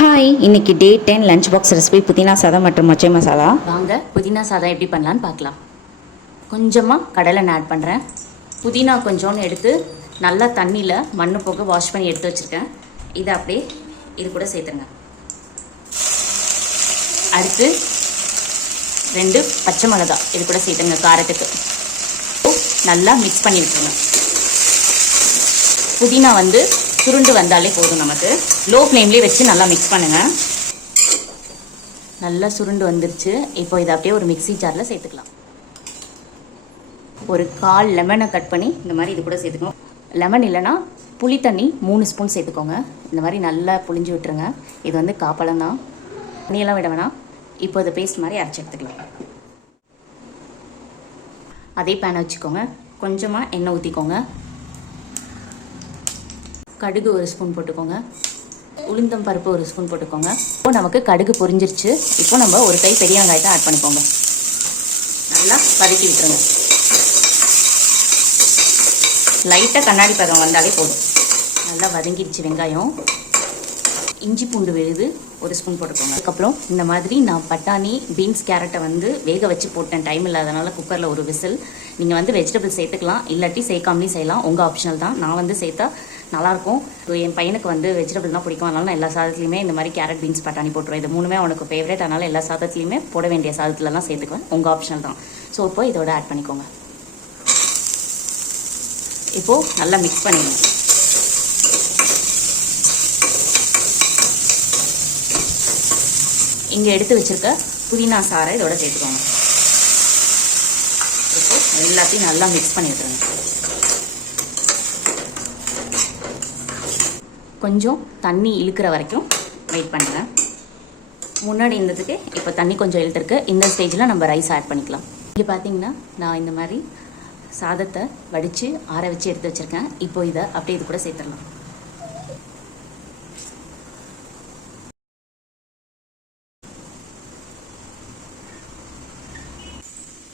Hi, இன்னைக்கு டே 10 lunch box recipe புதினா சாதம் மற்றும் மொச்சை மசாலா. வாங்க புதினா சாதம் எப்படி பண்ணலான்னு பார்க்கலாம். கொஞ்சமாக கடலை ஆட் பண்ணுறேன். புதினா கொஞ்சோன்னு எடுத்து நல்லா தண்ணியில் மண் போக வாஷ் பண்ணி எடுத்து வச்சுருக்கேன். இதை அப்படியே இது கூட சேர்த்துருங்க. அடுத்து 2 பச்சை மிளகா இது கூட சேர்த்துங்க காரத்துக்கு. நல்லா மிக்ஸ் பண்ணி விட்டுருங்க. புதினா சுருண்டு வந்தாலே போதும். நமக்கு லோ ஃப்ளேம்லேயே வச்சு நல்லா மிக்ஸ் பண்ணுங்கள். நல்லா சுருண்டு வந்துருச்சு. இப்போ இதை அப்படியே ஒரு மிக்ஸி ஜாரில் சேர்த்துக்கலாம். ஒரு 1/4 லெமனை கட் பண்ணி இந்த மாதிரி இது கூட சேர்த்துக்கணும். லெமன் இல்லைன்னா புளி தண்ணி 3 ஸ்பூன் சேர்த்துக்கோங்க. இந்த மாதிரி நல்லா புளிஞ்சு விட்டுருங்க. இது 1/4 பழம் தான், தண்ணியெல்லாம் விட வேணாம். இப்போ இதை பேஸ்ட் மாதிரி அரைச்சி எடுத்துக்கலாம். அதே பேனை வச்சுக்கோங்க. கொஞ்சமாக எண்ணெய் ஊற்றிக்கோங்க. கடுகு 1 ஸ்பூன் போட்டுக்கோங்க. உளுந்தம் பருப்பு 1 ஸ்பூன் போட்டுக்கோங்க. இப்போ நமக்கு கடுகு பொரிஞ்சிருச்சு. இப்போ நம்ம ஒரு கை பெரிய வெங்காயத்தை ஆட் பண்ணிக்கோங்க. நல்லா வதக்கி விட்டுருங்க. லைட்டாக கண்ணாடி பதம் வந்தாலே போதும். நல்லா வதங்கிடுச்சு வெங்காயம். இஞ்சி பூண்டு விழுது 1 ஸ்பூன் போட்டுக்கோங்க. அதுக்கப்புறம் இந்த மாதிரி நான் பட்டாணி, பீன்ஸ், கேரட்டை வேக வச்சு போட்டேன். டைம் இல்லாதனால குக்கரில் ஒரு விசில். நீங்கள் வெஜிடபிள் சேர்த்துக்கலாம், இல்லாட்டி சேர்க்காமலேயும் செய்யலாம். உங்கள் ஆப்ஷனல் தான். நான் சேர்த்தா நல்லாயிருக்கும். என் பையனுக்கு வெஜிடபிள் தான் பிடிக்கும். அதனால நான் எல்லா சாதத்துலையுமே இந்த மாதிரி கேரட், பீன்ஸ், பட்டாணி போட்டுருவேன். இது 3மே அவனுக்கு ஃபேவரேட். அதனால் எல்லா சாதத்துலையுமே போட வேண்டிய சாதத்துலலாம் சேர்த்துக்குவேன். உங்கள் ஆப்ஷனல் தான். ஸோ இப்போ இதோட ஆட் பண்ணிக்கோங்க. இப்போது நல்லா மிக்ஸ் பண்ணிடுங்க. இங்கே எடுத்து வச்சுருக்க புதினா சாறை இதோட சேர்த்துக்கோங்க. இப்போ எல்லாத்தையும் நல்லா மிக்ஸ் பண்ணி விட்டுருங்க. கொஞ்சம் தண்ணி இழுக்கிற வரைக்கும் வெயிட் பண்ணுங்கள். முன்னாடி இருந்ததுக்கு இப்போ தண்ணி கொஞ்சம் இழுத்துருக்கு. இந்த ஸ்டேஜில் நம்ம ரைஸ் ஆட் பண்ணிக்கலாம். இங்கே பார்த்தீங்கன்னா நான் இந்த மாதிரி சாதத்தை வடித்து ஆற வச்சு எடுத்து வச்சுருக்கேன். இப்போ இதை அப்படியே இது கூட சேர்த்துடலாம்.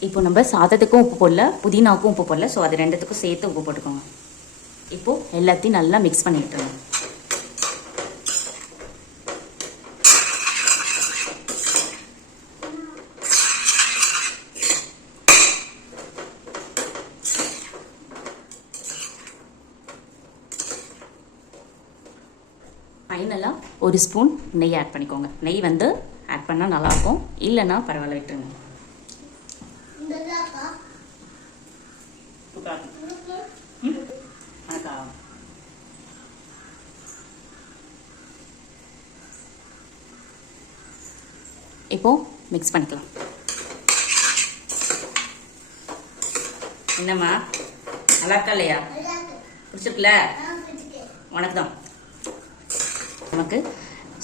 இப்போ நம்ம சாதத்துக்கும் உப்பு போடல, புதினாவுக்கும் உப்பு போடல. ஸோ அது 2த்துக்கும் சேர்த்து உப்பு போட்டுக்கோங்க. இப்போது எல்லாத்தையும் நல்லா மிக்ஸ் பண்ணி விட்டுருங்க. ஃபைனலாக 1 ஸ்பூன் நெய் ஆட் பண்ணிக்கோங்க. நெய் ஆட் பண்ணால் நல்லாயிருக்கும், இல்லைன்னா பரவாயில்ல விட்டுருங்க. இப்போ மிக்ஸ் பண்ணிக்கலாம். என்னம்மா நல்லா இருக்கா இல்லையா? பிடிச்சிருக்குல்ல? உனக்கு தான். நமக்கு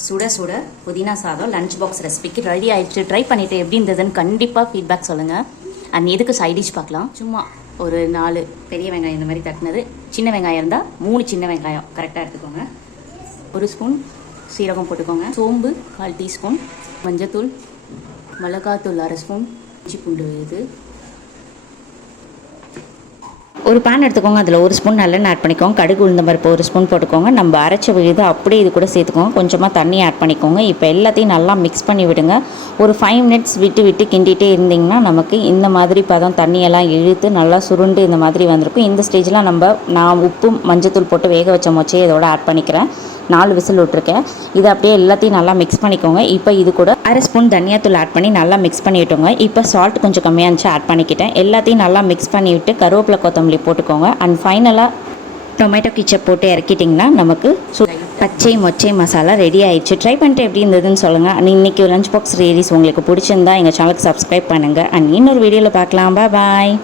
சுட சுட புதினா சாதம் லஞ்ச் பாக்ஸ் ரெசிபிக்கு ரெடி ஆயிடுச்சு. ட்ரை பண்ணிவிட்டு எப்படி இருந்ததுன்னு கண்டிப்பாக ஃபீட்பேக் சொல்லுங்கள். அண்ட் எதுக்கு சைட் டிஷ் பார்க்கலாம். சும்மா ஒரு 4 பெரிய வெங்காயம் இந்த மாதிரி தட்டினது, சின்ன வெங்காயம் இருந்தால் 3 சின்ன வெங்காயம் கரெக்டாக எடுத்துக்கோங்க. 1 ஸ்பூன் சீரகம் போட்டுக்கோங்க. சோம்பு 1/4 டீஸ்பூன், மஞ்சத்தூள், மிளகாத்தூள் 1/2 ஸ்பூன், இஞ்சி பூண்டு விழுது. ஒரு பேன் எடுத்துக்கோங்க. அதில் 1 ஸ்பூன் நல்லெண்ணெய் ஆட் பண்ணிக்கோங்க. கடுகு, உளுந்தம் பருப்பு 1 ஸ்பூன் போட்டுக்கோங்க. நம்ம அரைச்ச விழுது அப்படியே இது கூட சேர்த்துக்கோங்க. கொஞ்சமாக தண்ணி ஆட் பண்ணிக்கோங்க. இப்போ எல்லாத்தையும் நல்லா மிக்ஸ் பண்ணி விடுங்க. ஒரு 5 மினிட்ஸ் விட்டு கிண்டிகிட்டே இருந்திங்கன்னா நமக்கு இந்த மாதிரி பதம் தண்ணியெல்லாம் இழுத்து நல்லா சுருண்டு இந்த மாதிரி வந்திருக்கும். இந்த ஸ்டேஜில் நான் உப்பு, மஞ்சத்தூள் போட்டு வேக வச்ச மொச்சையை இதோட ஆட் பண்ணிக்கிறேன். 4 விசில் விட்டுருக்கேன். இதை அப்படியே எல்லாத்தையும் நல்லா மிக்ஸ் பண்ணிக்கோங்க. இப்போ இது கூட 1/2 ஸ்பூன் தனியாத்தூள் ஆட் பண்ணி நல்லா மிக்ஸ் பண்ணிவிட்டோங்க. இப்போ சால்ட் கொஞ்சம் கம்மியாக இருந்துச்சு, ஆட் பண்ணிக்கிட்டேன். எல்லாத்தையும் நல்லா மிக்ஸ் பண்ணிவிட்டு கருவேப்பிலை, கொத்தமல்லி போட்டுக்கோங்க. அண்ட் ஃபைனலாக டொமேட்டோ கிச்சப் போட்டு இறக்கிட்டிங்கன்னா நமக்கு பச்சை மொச்சை மசாலா ரெடி ஆயிடுச்சு. ட்ரை பண்ணிட்டு எப்படி இருந்ததுன்னு சொல்லுங்கள். அண்ட் இன்றைக்கி லஞ்ச் பாக்ஸ் சீரிஸ் உங்களுக்கு பிடிச்சிருந்தா எங்கள் சேனலுக்கு சப்ஸ்கிரைப் பண்ணுங்கள். அண்ட் இன்னொரு வீடியோவில் பார்க்கலாம். பாய்.